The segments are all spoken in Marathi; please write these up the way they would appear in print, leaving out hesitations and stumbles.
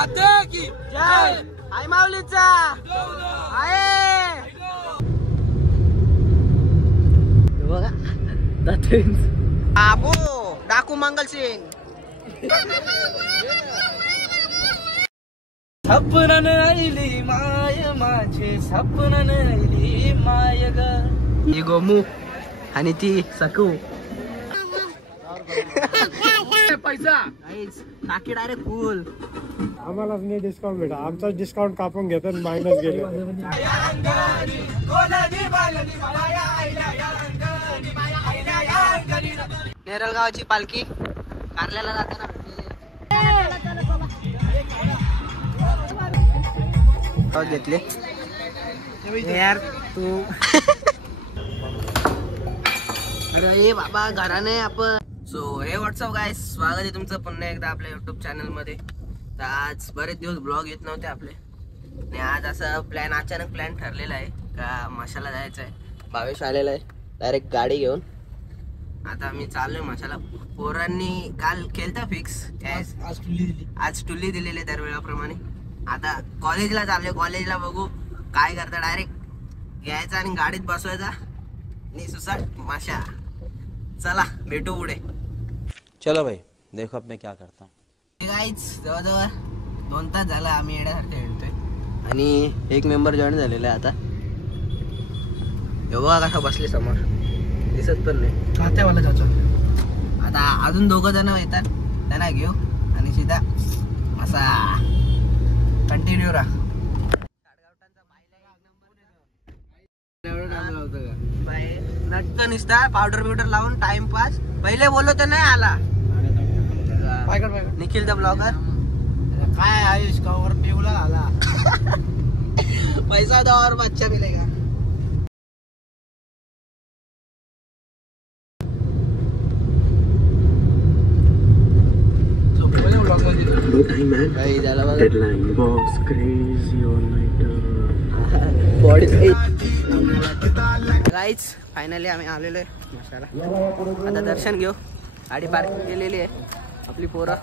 माता की जय. आई माऊलीचा आहे. बघा बाबू डाकू मंगल सिंग. सपनान आईली माय माझे सपनान आईली माय ग. ही गोमू आणि ती सकू. पैसा टाकी डायरेक्ट फुल. आम्हालाच नाही डिस्काउंट भेटा. आमचा डिस्काउंट कापून घेतात मायनस गेले. नेरळ गावाची पालखी कारल्याला जाताना घेतले यार तू. अरे बाबा घराने आपण. सो हे व्हॉट्सअप गाइस, स्वागत आहे तुमचं पुन्हा एकदा आपल्या युट्यूब चॅनल मध्ये. तर आज बरेच दिवस ब्लॉग येत नव्हते आपले आणि आज असं अचानक प्लॅन ठरलेला आहे का मशाला जायचं आहे. भावेश आलेला आहे डायरेक्ट गाडी घेऊन. आता आम्ही चाललोय मशाला. पोरांनी काल केलता फिक्स, आज टुल्ली दिलेली दरवेळाप्रमाणे. आता कॉलेजला चाललोय, कॉलेजला बघू काय करता. डायरेक्ट घ्यायचा आणि गाडीत बसवायचा आणि सुसाट माशा. चला भेटू पुढे. चलो भाई देखो अब मैं क्या करता हूँ. गाईज जवळजवळ 2 तास झाला आम्ही येण्यासारखे हिंडतोय आणि एक मेंबर जॉईन झालेला आहे. आता एवढा कसा बसले समोर दिसत पण नाही. खात्यावाला जातो. आता अजून 2 जण येतात, त्यांना घेऊ आणि सीधा असा कंटिन्यू राहा. नटतो निसता पावडर बिवडर लावून टाइमपास. पहिले बोललो तर नाही आला. निखिल द ब्लॉगर काय आयुष कवर पिवला आला. पैसा दो और बच्चा मिलेगा. गाईज फायनली आम्ही आलेलो आहे मशाला. आता दर्शन घेऊ. गाडी पार्किंग केलेली आहे आपली. पोरं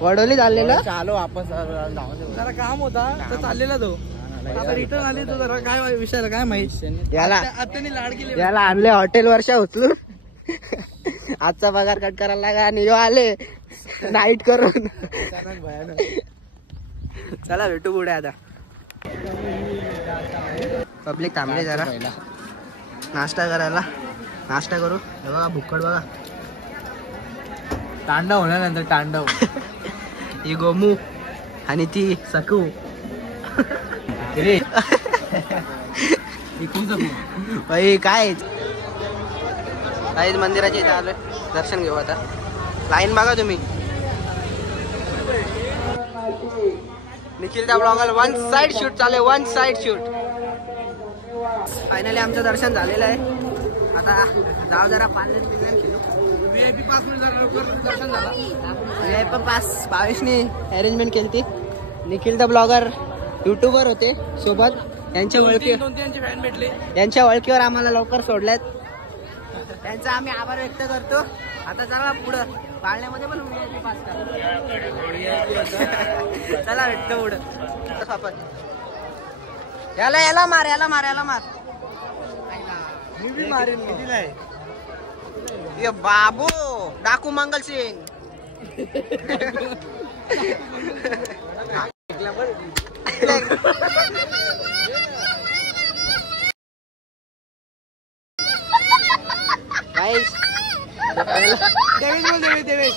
वडोली चाललेला. चालो वापस जरा काम होता तर चाललेला तो. आता रिटर्न आले तो. जरा काय विषय काय माहित. याला आत्यानी लाड केली. याला आणले हॉटेल वर्षा उचलून. आजचा पगार कट करायला लागा आणि यो आले नाईट करून. चला भेटू पुढे. आता पब्लिक थांबले जरा नाश्ता करायला. नाश्ता करू. बघा भुक्कड बघा. तांडव होण्यानंतर तांडव. ही गोमू आणि ती सकू. भाई काय काही मंदिराच्या इथे आलोय. दर्शन घेऊ आता. लाईन बघा तुम्ही. निखिल दा ब्लॉगर 1 साइड शूट चालू. 1 साइड शूट. फायनली आमचं दर्शन झालेलं आहे. आता जाऊ जरा 5 मिनिट खेळू. VIP पास दर्शन झाला. VIP पास भावेशनी अरेंजमेंट केली. निखिल द ब्लॉगर युट्यूबर होते सोबत. यांच्या फॅन भेटले. यांच्या ओळखीवर आम्हाला लवकर सोडल्यात. त्यांचा आम्ही आभार व्यक्त करतो. आता चला पुढं पाळण्यामध्ये पण VIP पास करा. चला भेटतो पुढं. आपण याला मार. मी बी मारेन. कितीला आहे. ये बाबू डाकू मंगल सिंग. गाइस देवेश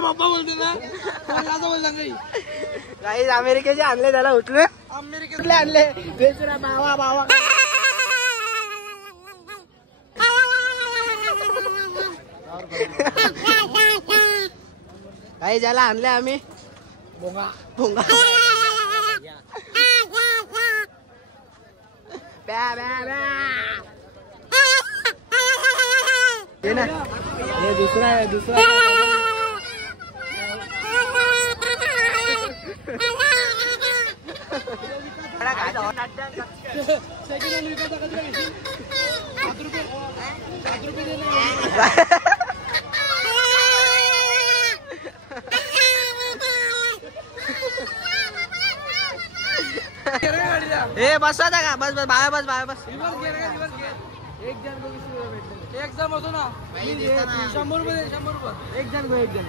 पप्पा बोलते ना. गाइस अमेरिकेचे आणले त्याला उचलून. अमेरिकेतले आणले. बेचरा बावा. गाइस याला आणले आम्ही. भोंगा ये ना. हे दुसरा आहे. ए बस आता का बस बस बाय बस बाय बस एक जण को 20 रुपये भेटले. एक जण होतो ना 100 रुपये दे, 100 रुपये एक जण एक जण.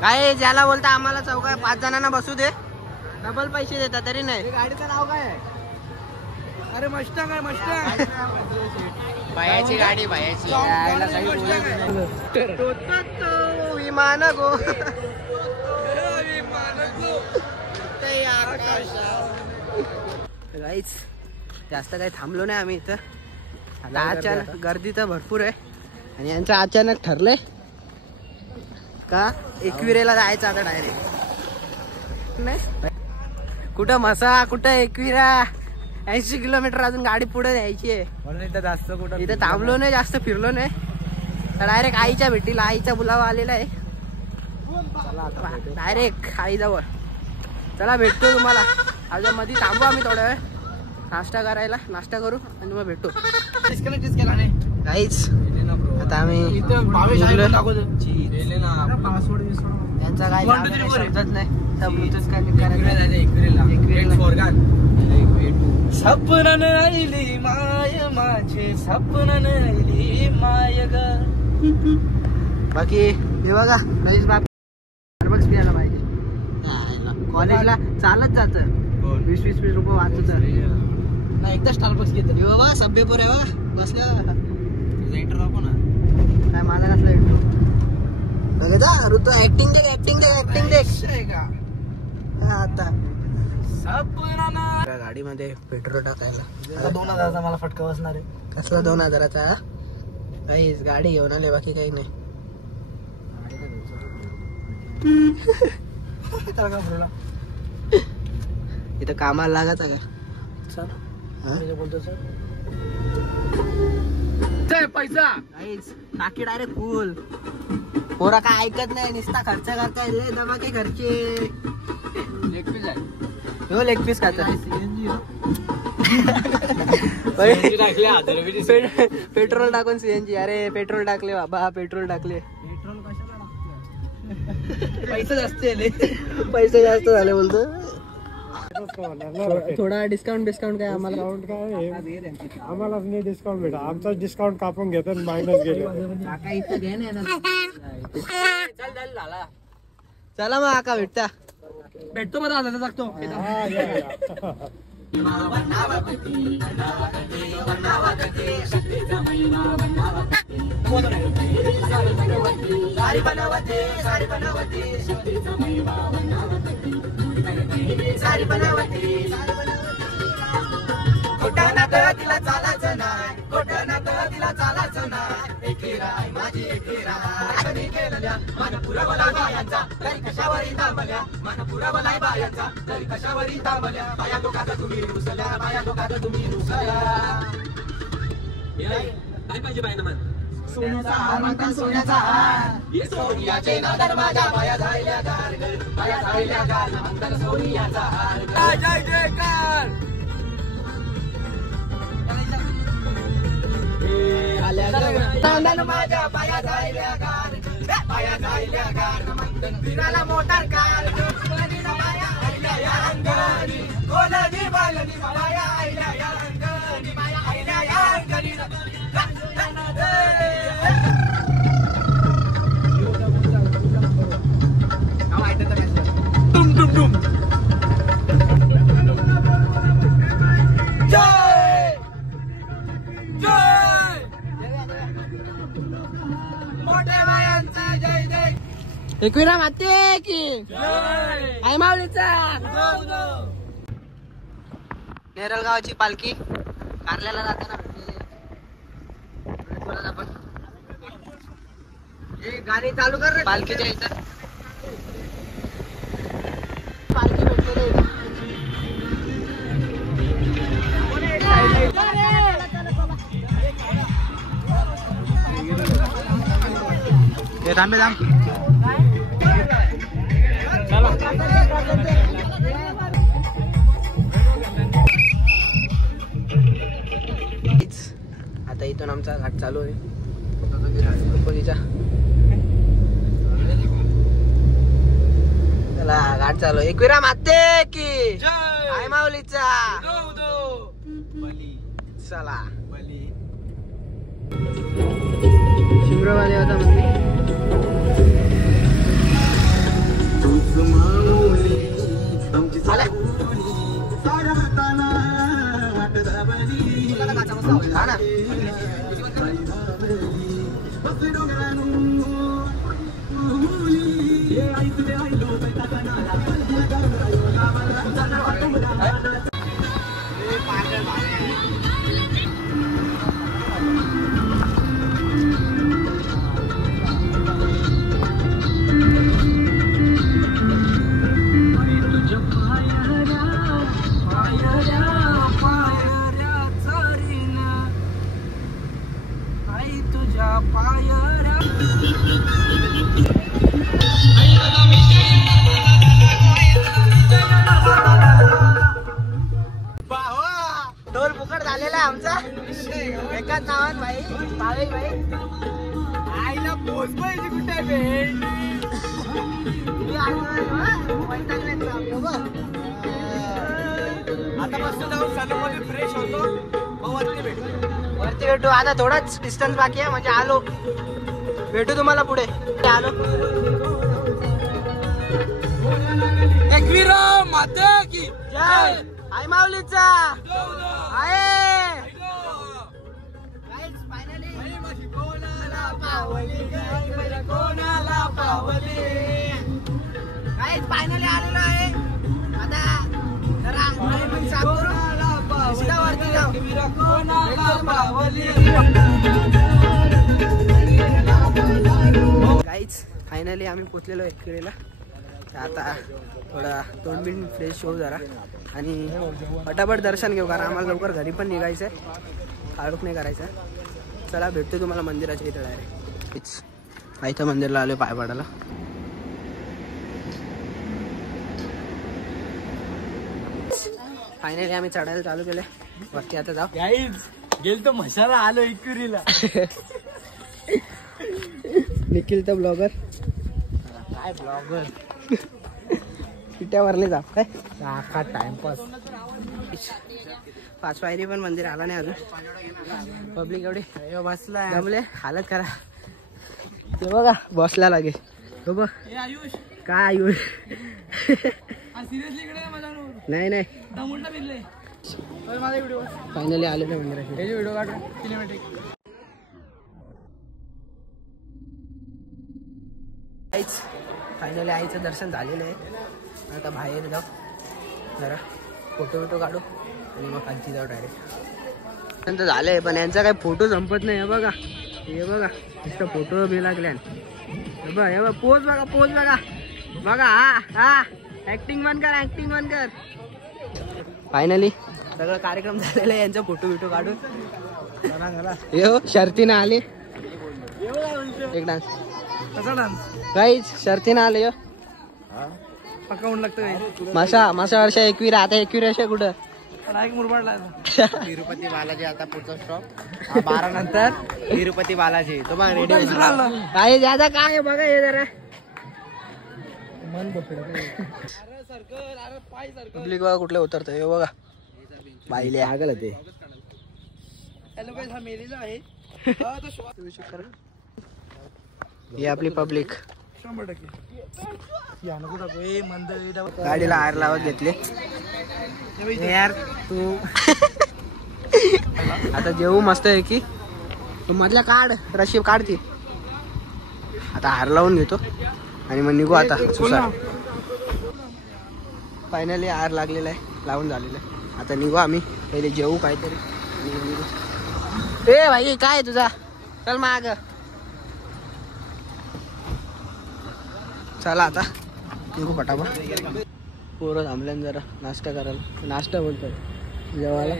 काय ज्याला बोलता आम्हाला चौघा 5 जणांना बसू दे, डबल पैसे देतात तरी नाही. गाडीचं नाव काय आहे? अरे मस्टँग आहे मस्टँग. बायाची गाडी बायाची विमान गो गाईच जास्त काही थांबलो नाही आम्ही इथं. आता अचानक गर्दी तर भरपूर आहे आणि यांचं अचानक ठरलंय का एकविरेला जायचं आता डायरेक्ट. नाही कुठं मसा कुठं एकविरा, 80 किलोमीटर अजून गाडी पुढे द्यायची आहे म्हणून इथं जास्त कुठं इथं थांबलो नाही, जास्त फिरलो नाही. तर डायरेक्ट आईच्या भेटीला, आईचा बुलावा आलेला आहे डायरेक्ट आईजवळ. चला भेटतो तुम्हाला. अजून मध्ये थांबू आम्ही थोडा वेळ नाश्ता करायला, नाश्ता करू आणि मग भेटू. डिस्कनेक्ट केला नाही काहीच आता आम्ही त्यांचा काय समजत नाही. सपन आईली माय माझे, सपन आईली माय ग. बाकी हे बघा नवीन बाप स्टारबक्स पियाला पाहिजे. कॉलेजला चालत जात 20-20 रुपये वाचत नाही. एकदा स्टारबक्स घेतो बाबा सभ्यपूर आहे बा बसल्या इंटर नको ना काय मला नसलं इंटू बघा ऋतू. ऍक्टिंग दे ऍक्टिंग दे ऍक्टिंग दे का आता सपना. गाडीमध्ये पेट्रोल टाकायला 2000चा मला फटका बसणार आहे. कसला 2000चा काहीच गाडी घेऊन आले बाकी काही नाही. इथं कामाला लागायचा का सर बोलतो सर पैसा काहीच टाकी डायरेक्ट फुल. पोरा काय ऐकत नाही, नुसता खर्च करताय रे दमाके खर्चे. लेग पीस आहे हो लेग पीस खाता पेट्रोल टाकून सीएनजी. अरे पेट्रोल टाकले बाबा पेट्रोल टाकले. पैसे जास्त आले, पैसे जास्त झाले बोलतो. डिस्काउंट थोडा डिस्काउंट काय आम्हाला काय आम्हालाच नाही डिस्काउंट भेटा. आमचा डिस्काउंट कापून घेतात मायनस गेले. चला मग आका भेटता भेटतो मला आता टाकतो. तिला चालायचं नाही, तिला चालायचं नाही. एकेराय माझी एकेरा केलेल्या मन पुरवला बायांचा तरी कशावरी थांबल्या, मन पुरवलाय बायांचा तरी कशावरी थांबल्या. बाया लोकात तुम्ही रुसल्या, बाया लोकात तुम्ही रुसल्या. काय पाहिजे बायांना मन सोन्याचा हार म्हणतात सोन्याचा हार. सोनियाचे नादर माझ्या बाया झाल्या गार, बाया झाल्या गार म्हणतात सोनियाचा हार. जय जयकार माझ्या बाया जायल्या गार, बाया जायल्या गार म्हणतात फिरायला मोटार कार. बाया आयल्या या अंगणी, कोलनी बालनी बाया आयल्या या अंगणी, बाया आयल्या या अंगणी. डुम डुम डुम जय जय मोठ्या बायांचा जय जय. एकविरा माते की आई माऊलीचा. नेरळ गावाची पालखी कारल्याला जाताना आपण गाणी चालू कर रे. पालखीच्या इथं पालखी भेटलेली थांबे थांब. आता इथून आमचा घाट चालू आहे. गणपतीच्या. चला गाठ चालू. एकविरा माते की आई माऊलीचा. चला शिवरावाले होता म्हणजे ढोल फुकट झालेला आहे आमचा एकाच नावात भाई. भावेश भाई आईला पोच पाहिजे कुठे आता मस्त जाऊन सलूनमध्ये फ्रेश होतो. वरती भेटू. आता थोडाच डिस्टन्स बाकी आहे म्हणजे आलो. भेटू तुम्हाला पुढे. आलो. एकविरा माता की जय. आई माऊलीचा आहे. फायनली आलेलो आहे. आता जरा साफ करू. वरती जाऊ. गाईच फायनली आम्ही पोचलेलो एकविरेला. आता थोडा तोंडबिंड फ्रेश होऊ जरा आणि पटापट दर्शन घेऊ कारण आम्हाला लवकर घरी पण निघायचं आहे. काळोख नाही करायचं. चला भेटतो तुम्हाला मंदिराच्या इथं डायरेक्ट. इथं मंदिरला आलो पाय पाडायला. फायनली आम्ही चढायला चालू केलंय वरती. आता जाऊ. गेल तर मशाला आलो एकविरीला. निखिल तर ब्लॉगर. काय ब्लॉगर पिट्यावरले जा काय टाइमपास. 5 पायरी पण मंदिर आला नाही अजून. पब्लिक एवढी बसला जमले हालत करा. ते बघा बसला लागेल. बघ काय आयुष. नाही नाही फायनली आलेलो मंदिरात. व्हिडिओ काढ. फायनली आईचं दर्शन झालेलं आहे. आता बाहेर जाऊ जरा फोटो काढू आणि मग खालची जाऊ डायरेक्ट. नंतर झालंय पण यांचा काही फोटो संपत नाही. हे बघा नुसतं फोटो बी लागल्या. हे बघा पोज बघा बघा. हा ऍक्टिंग बंद कर. फायनली सगळं कार्यक्रम झालेला आहे. यांचा फोटो काढून यो शर्तीनं आले. एक डान्स कसा डान्स काहीच शर्तीनं आले. यो पक्का होऊन लागतं. मासा वर्ष 21. आता 21 वर्ष कुठं मुरबाडला. तिरुपती बालाजी आता पुढचा स्टॉप 12 नंतर तिरुपती बालाजी. तो बघा रेडी काय ज्यादा काय बघा हे जरा मन पब्लिक बघा कुठले उतरत. हे बघा बाईले आगल ते. ही आपली पब्लिक. 100% गाडीला आयर लावत घेतले यार तू. आता जेवू मस्त आहे की तू मधल्या काढ रशीब काढती. आता हार लावून घेतो आणि मग निघू आता. फायनली हार लागलेला आहे. लावून झालेलं आहे. आता निघू आम्ही. पहिले जेवू काहीतरी. ए भाई काय तुझा चल माग. चला आता निघू फटाफट. पोरं थांबल्यान जरा नाश्ता करायला. नाश्ता बोलतोय जेवायला.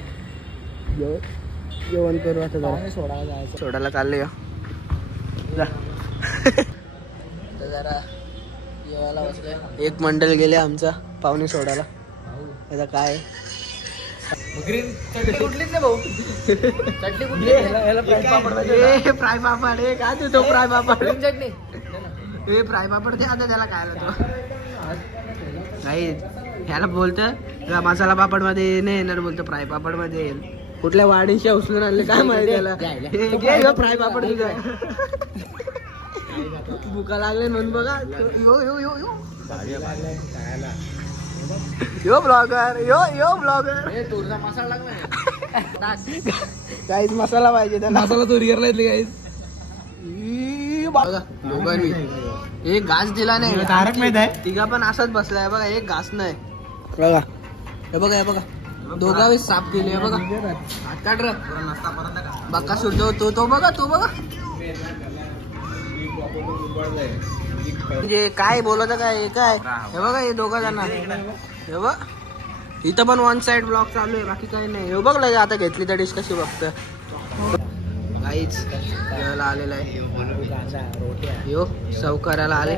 जेवण करू आता जरा. सोडायला चालले जा. जरा जेवायला बसले. एक मंडळ गेले आमचा पाहुणे सोडायला. आता काय ग्रीन चटणी कुठलीच नाही भाऊ. चटणी कुठली? फ्राय पापड ए फ्राय पापड हे काय तू तो फ्राय पापड ग्रीन चटणी. हे फ्राय पापड दे आता त्याला काय होतो नाही ह्याला बोलतं मसाला पापड मध्ये नाही येणार बोलतो फ्राय पापड मध्ये येईल. कुठल्या वाडीशी उचलून आणले काय माहिती त्याला फ्राय पापड तुझा भुका लागले म्हणून बघा यो यो यो यो यो ब्लॉगर यो ब्लॉगर तुरचा मसाला लागला. काहीच मसाला पाहिजे त्याला. मसाला चोरी करायला येतली काहीच. बघा दोघांनी एक घास दिला नाही. तारक मेहता आहे. तिघा पण असाच बसलाय बघा एक घास नाही. बघा हे बघा हे बघा दोघावी साफ केली बघा. हात काढ र बघा सुटतो तो बघा तो बघा म्हणजे काय बोलत काय हे काय हे बघा हे दोघं जण हे बघ इथं पण वन साइड ब्लॉग चालू आहे बाकी काही नाही. हे बघ लगे आता घेतली तर डिश कशी बघतं काहीच जेवायला आलेला आहे. यो सर्व करायला आले.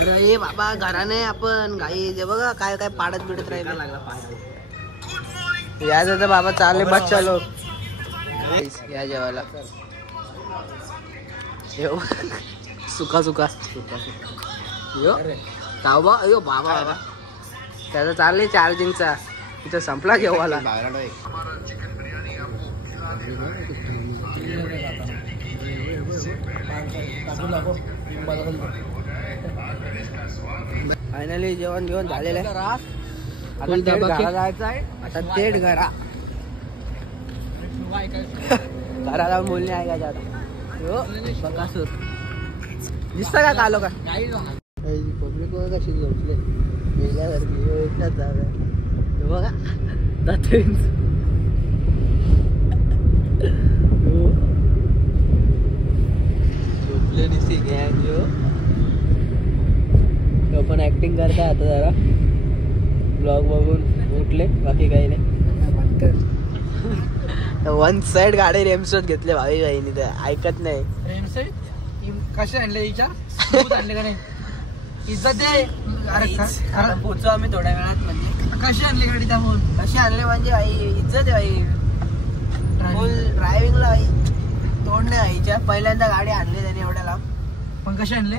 अरे ये बाबा घराने आपण गाई जे बघा काय काय पाडत बिडत राहिले या बाबा चालले बच्चा लोक या जेवायला. यो सुका सुका यो तावबा यो बाबा बाबा त्याचा चालले चार्जिंगचा तिथं संपला जेवायला. फायनली जेवण घेऊन झालेलं आहे. आता थेट घरा घराला बोलणे ऐकायचं आता. हो बकासूर दिसतं का कालो का पब्लिक कशी झोपले वेगळ्यासारखी एकटाच जागा बघा झोपले दिसते गँग जो पण ऍक्टिंग करता आता जरा ब्लॉग बघून उठले बाकी काही नाही. वन साइड गाडी रेमसोत घेतले भावी बाईनी तर ऐकत नाही. कसे आणले विचार आणले का नाही इज्जत दे. पोचू आम्ही थोड्या वेळात म्हणजे कशी आणली गाडी त्यामुळे कशी आणले म्हणजे आई इज्जत आहे आई फुल ड्रायव्हिंगला आई तोड नाही आईच्या. पहिल्यांदा गाडी आणली त्याने एवढ्या लांब पण कसे आणले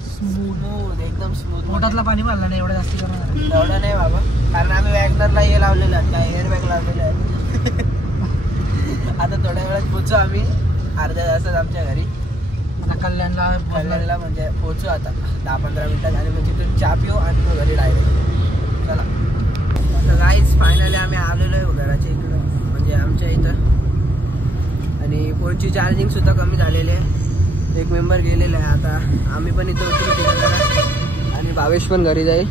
स्मूथ एकदम स्मूथ. पोटातला पाणी मारला नाही एवढं जास्त एवढं नाही बाबा कारण आम्ही वॅगनरला हे लावलेलं आहे काय एअर बॅग लावलेलं आहे. आता थोड्या वेळात पोचू आम्ही अर्ध्या तासात आमच्या घरी. कल्याणला म्हणजे पोचू आता 10-15 मिनिटात आणि मग तिथून चहा पिऊ आणि मग घरी डायरेक्ट चला. आता गाईच फायनली आम्ही आलेलो आहे घराच्या इकडं म्हणजे आमच्या इथं आणि फोनची चार्जिंग सुद्धा कमी झालेली आहे. एक मेंबर गेलेला आहे आता आम्ही पण इथं उतरू तिकडे जरा आणि भावेश पण घरी जाईल.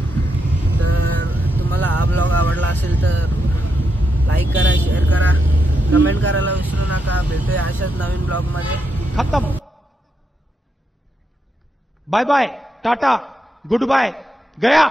तर तुम्हाला हा ब्लॉग आवडला असेल तर लाईक करा शेअर करा कमेंट करायला विसरू नका. भेटूया अशाच नवीन ब्लॉगमध्ये. खत्म. Bye bye tata goodbye गया.